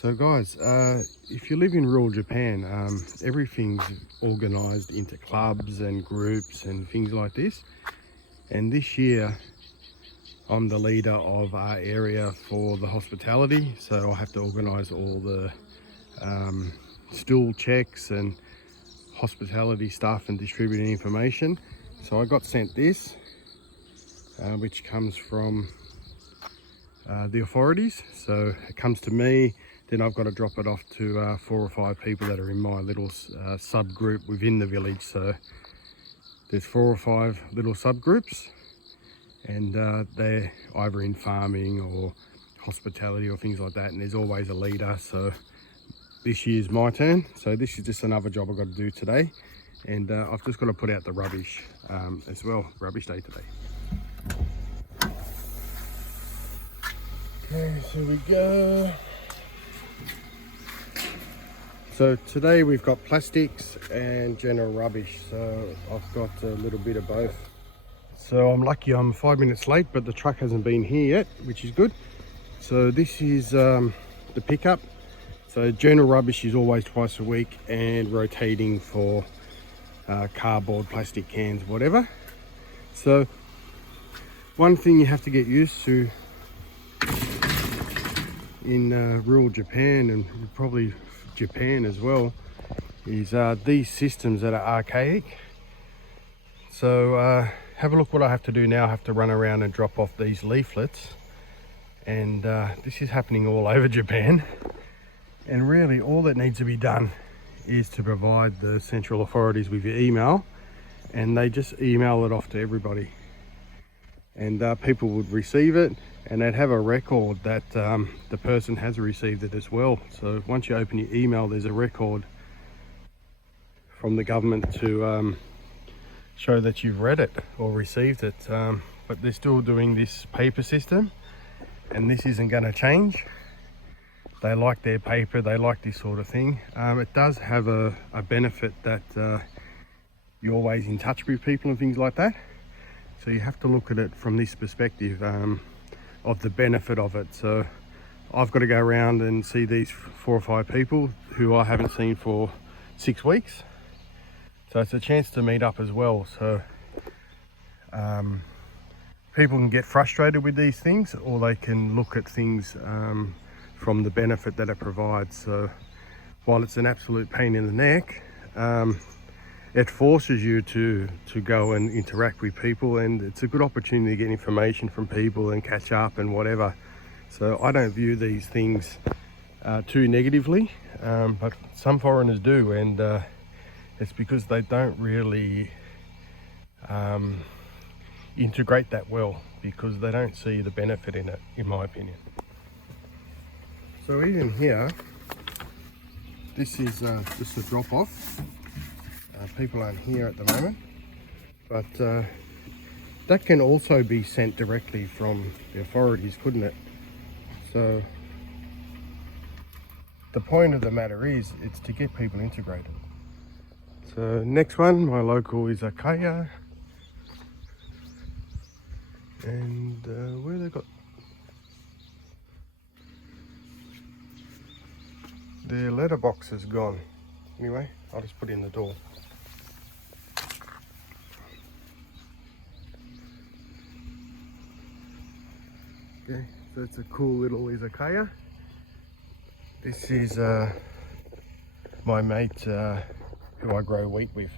So guys, if you live in rural Japan, everything's organized into clubs and groups and things like this. And this year, I'm the leader of our area for the hospitality. So I have to organize all the stool checks and hospitality stuff and distributing information. So I got sent this, which comes from the authorities. So it comes to me, then I've got to drop it off to 4 or 5 people that are in my little subgroup within the village. So there's 4 or 5 little subgroups, and they're either in farming or hospitality or things like that, and there's always a leader. So this year's my turn, so this is just another job I've got to do today, and I've just got to put out the rubbish as well. Rubbish day today. Okay, so we go. So today we've got plastics and general rubbish, so I've got a little bit of both. So I'm lucky I'm 5 minutes late, but the truck hasn't been here yet, which is good. So this is the pickup. So general rubbish is always twice a week, and rotating for cardboard, plastic cans, whatever. So one thing you have to get used to in rural Japan, and probably Japan as well, is these systems that are archaic. So have a look what I have to do now. I have to run around and drop off these leaflets, and this is happening all over Japan. And really all that needs to be done is to provide the central authorities with your email, and they just email it off to everybody, and people would receive it, and they'd have a record that the person has received it as well. So once you open your email, there's a record from the government to show that you've read it or received it. But they're still doing this paper system, and this isn't going to change. They like their paper, they like this sort of thing. It does have a benefit that you're always in touch with people and things like that. So you have to look at it from this perspective of the benefit of it. So I've got to go around and see these 4 or 5 people who I haven't seen for 6 weeks. So it's a chance to meet up as well. So people can get frustrated with these things, or they can look at things from the benefit that it provides. So while it's an absolute pain in the neck, it forces you to go and interact with people, and it's a good opportunity to get information from people and catch up and whatever. So I don't view these things too negatively, but some foreigners do, and it's because they don't really integrate that well, because they don't see the benefit in it, in my opinion. So even here, this is just a drop off. People aren't here at the moment, but that can also be sent directly from the authorities, couldn't it? So the point of the matter is, it's to get people integrated. So next one, my local izakaya, and where they got their letterbox is gone. Anyway, I'll just put it in the door. Okay, so it's a cool little izakaya. This is my mate who I grow wheat with.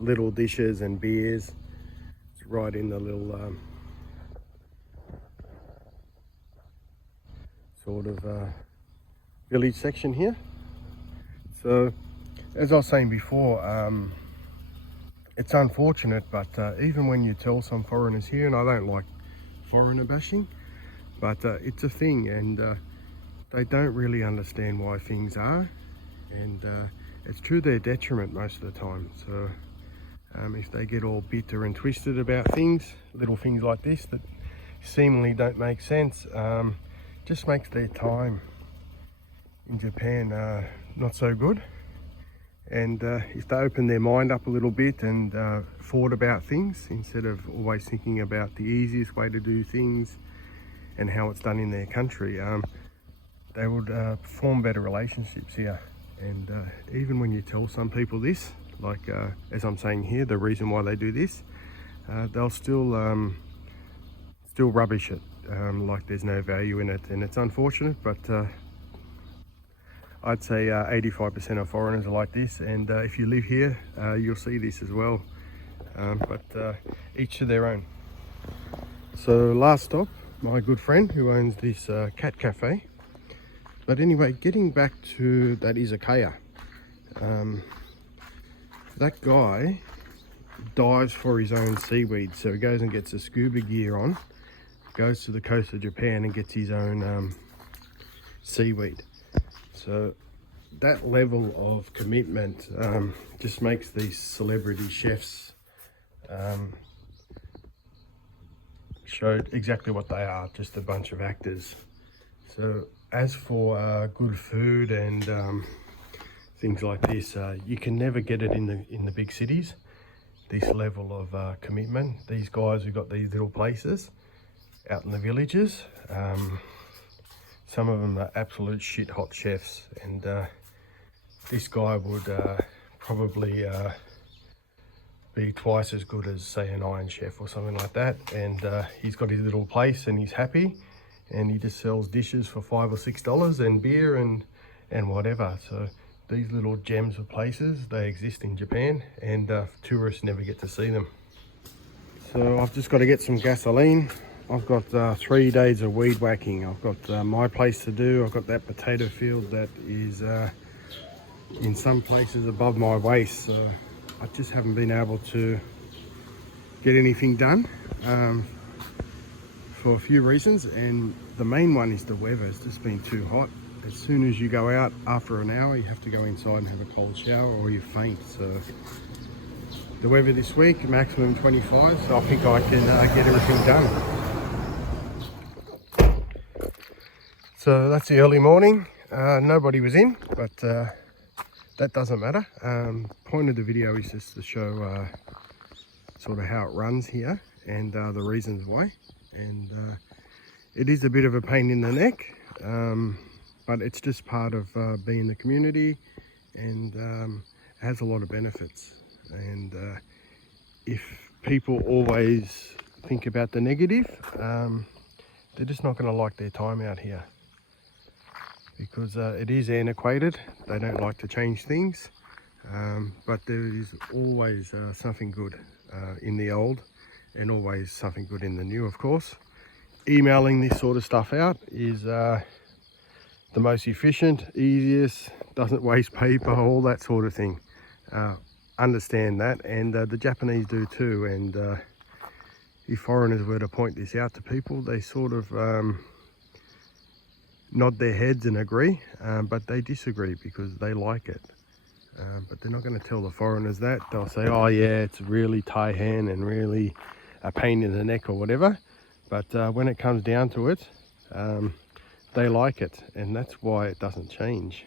Little dishes and beers. It's right in the little sort of village section here. So as I was saying before, it's unfortunate, but even when you tell some foreigners here, and I don't like foreigner bashing, but it's a thing, and they don't really understand why things are, and it's to their detriment most of the time. So if they get all bitter and twisted about things, little things like this that seemingly don't make sense, just makes their time in Japan not so good. And if they open their mind up a little bit and thought about things, instead of always thinking about the easiest way to do things, and how it's done in their country, they would form better relationships here. And even when you tell some people this, like as I'm saying here, the reason why they do this, they'll still rubbish it, like there's no value in it. And it's unfortunate, but I'd say 85% of foreigners are like this, and if you live here, you'll see this as well. But each to their own. So last stop, my good friend who owns this cat cafe. But anyway, getting back to that izakaya. That guy dives for his own seaweed, so he goes and gets a scuba gear on, goes to the coast of Japan and gets his own seaweed. So that level of commitment just makes these celebrity chefs show exactly what they are, just a bunch of actors. So as for good food and things like this, you can never get it in the big cities, this level of commitment. These guys who got these little places out in the villages, some of them are absolute shit hot chefs, and this guy would probably be twice as good as, say, an Iron Chef or something like that. And he's got his little place and he's happy, and he just sells dishes for $5 or $6 and beer and whatever. So these little gems of places, they exist in Japan, and tourists never get to see them. So I've just got to get some gasoline. I've got 3 days of weed whacking. I've got my place to do. I've got that potato field that is in some places above my waist. So I just haven't been able to get anything done for a few reasons, and the main one is the weather. It's just been too hot. As soon as you go out after an hour, you have to go inside and have a cold shower or you faint. So the weather this week, maximum 25, so I think I can get everything done. So that's the early morning. Nobody was in, but that doesn't matter. Point of the video is just to show sort of how it runs here and the reasons why. And it is a bit of a pain in the neck, but it's just part of being in the community, and it has a lot of benefits. And if people always think about the negative, they're just not going to like their time out here, because it is antiquated. They don't like to change things, but there is always something good in the old, and always something good in the new, of course. Emailing this sort of stuff out is the most efficient, easiest, doesn't waste paper, all that sort of thing. Understand that, and the Japanese do too. And if foreigners were to point this out to people, they sort of nod their heads and agree, but they disagree because they like it. But they're not going to tell the foreigners that. They'll say, oh yeah, it's really tai-han and really a pain in the neck or whatever. But when it comes down to it, they like it, and that's why it doesn't change.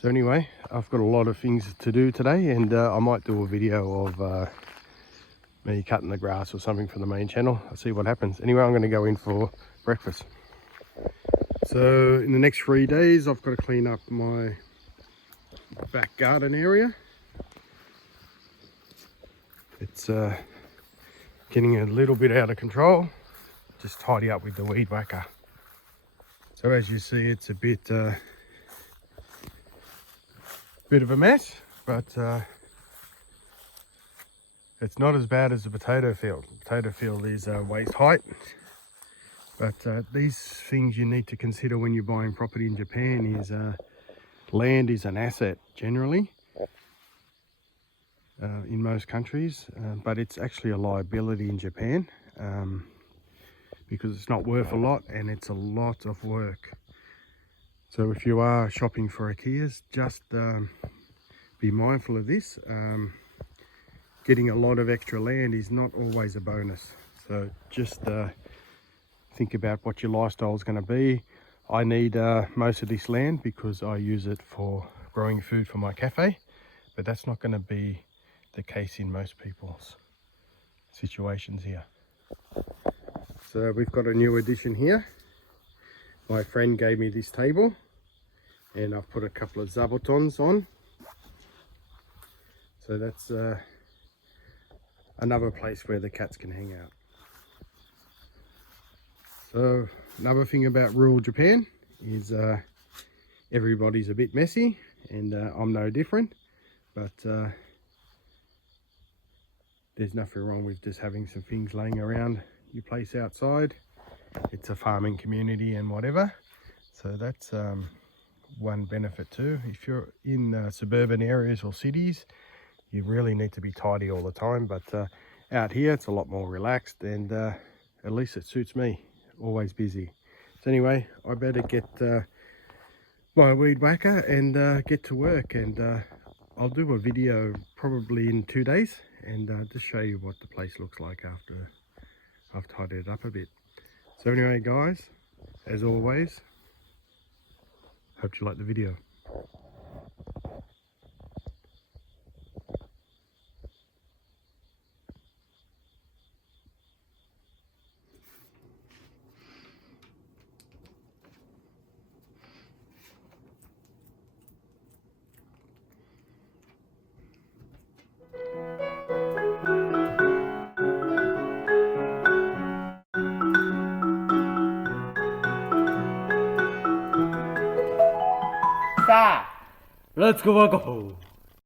So anyway, I've got a lot of things to do today, and I might do a video of me cutting the grass or something for the main channel. I'll see what happens. Anyway, I'm going to go in for breakfast. So in the next 3 days, I've got to clean up my back garden area. It's getting a little bit out of control. Just tidy up with the weed whacker. So as you see, it's a bit of a mess, but it's not as bad as the potato field. The potato field is waist height, but these things you need to consider when you're buying property in Japan is land is an asset generally in most countries, but it's actually a liability in Japan. Because it's not worth a lot and it's a lot of work. So if you are shopping for IKEAs, just be mindful of this. Getting a lot of extra land is not always a bonus. So just think about what your lifestyle is going to be. I need most of this land because I use it for growing food for my cafe, but that's not going to be the case in most people's situations here. So we've got a new addition here. My friend gave me this table and I've put a couple of zabutons on. So that's another place where the cats can hang out. So another thing about rural Japan is everybody's a bit messy, and I'm no different, but there's nothing wrong with just having some things laying around your place outside. It's a farming community and whatever, so that's one benefit too. If you're in suburban areas or cities, you really need to be tidy all the time, but out here it's a lot more relaxed, and at least it suits me. Always busy. So anyway, I better get my weed whacker and get to work, and I'll do a video probably in 2 days and just show you what the place looks like after I've tidied it up a bit. So anyway guys, as always, hope you like the video. Let's go.